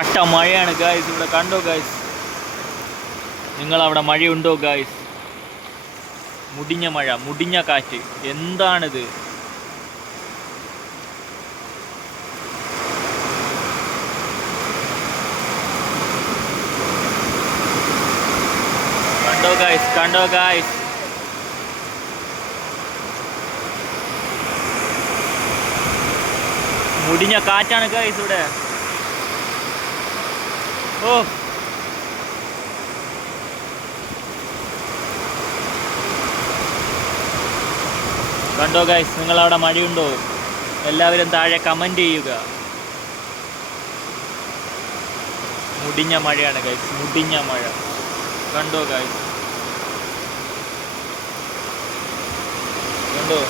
അട്ട മഴയാണ് ഗായ്സ്, ഇവിടെ കണ്ടോ ഗായ്സ്? നിങ്ങളവിടെ മഴയുണ്ടോ ഗായ്സ്? മുടിഞ്ഞ മഴ, മുടിഞ്ഞ കാറ്റ്, എന്താണിത്? കണ്ടോ ഗായ്സ്, കണ്ടോ ഗായ്സ്? മുടിഞ്ഞ കാറ്റാണ് ഗായ്സ് ഇവിടെ. ഓ, കണ്ടോ ഗായ്സ്? നിങ്ങളവിടെ മഴയുണ്ടോ? എല്ലാവരും താഴെ കമൻറ്റ് ചെയ്യുക. മുടിഞ്ഞ മഴയാണ് ഗായ്സ്, മുടിഞ്ഞ മഴ. കണ്ടോ ഗായ്സ്? കണ്ടോ?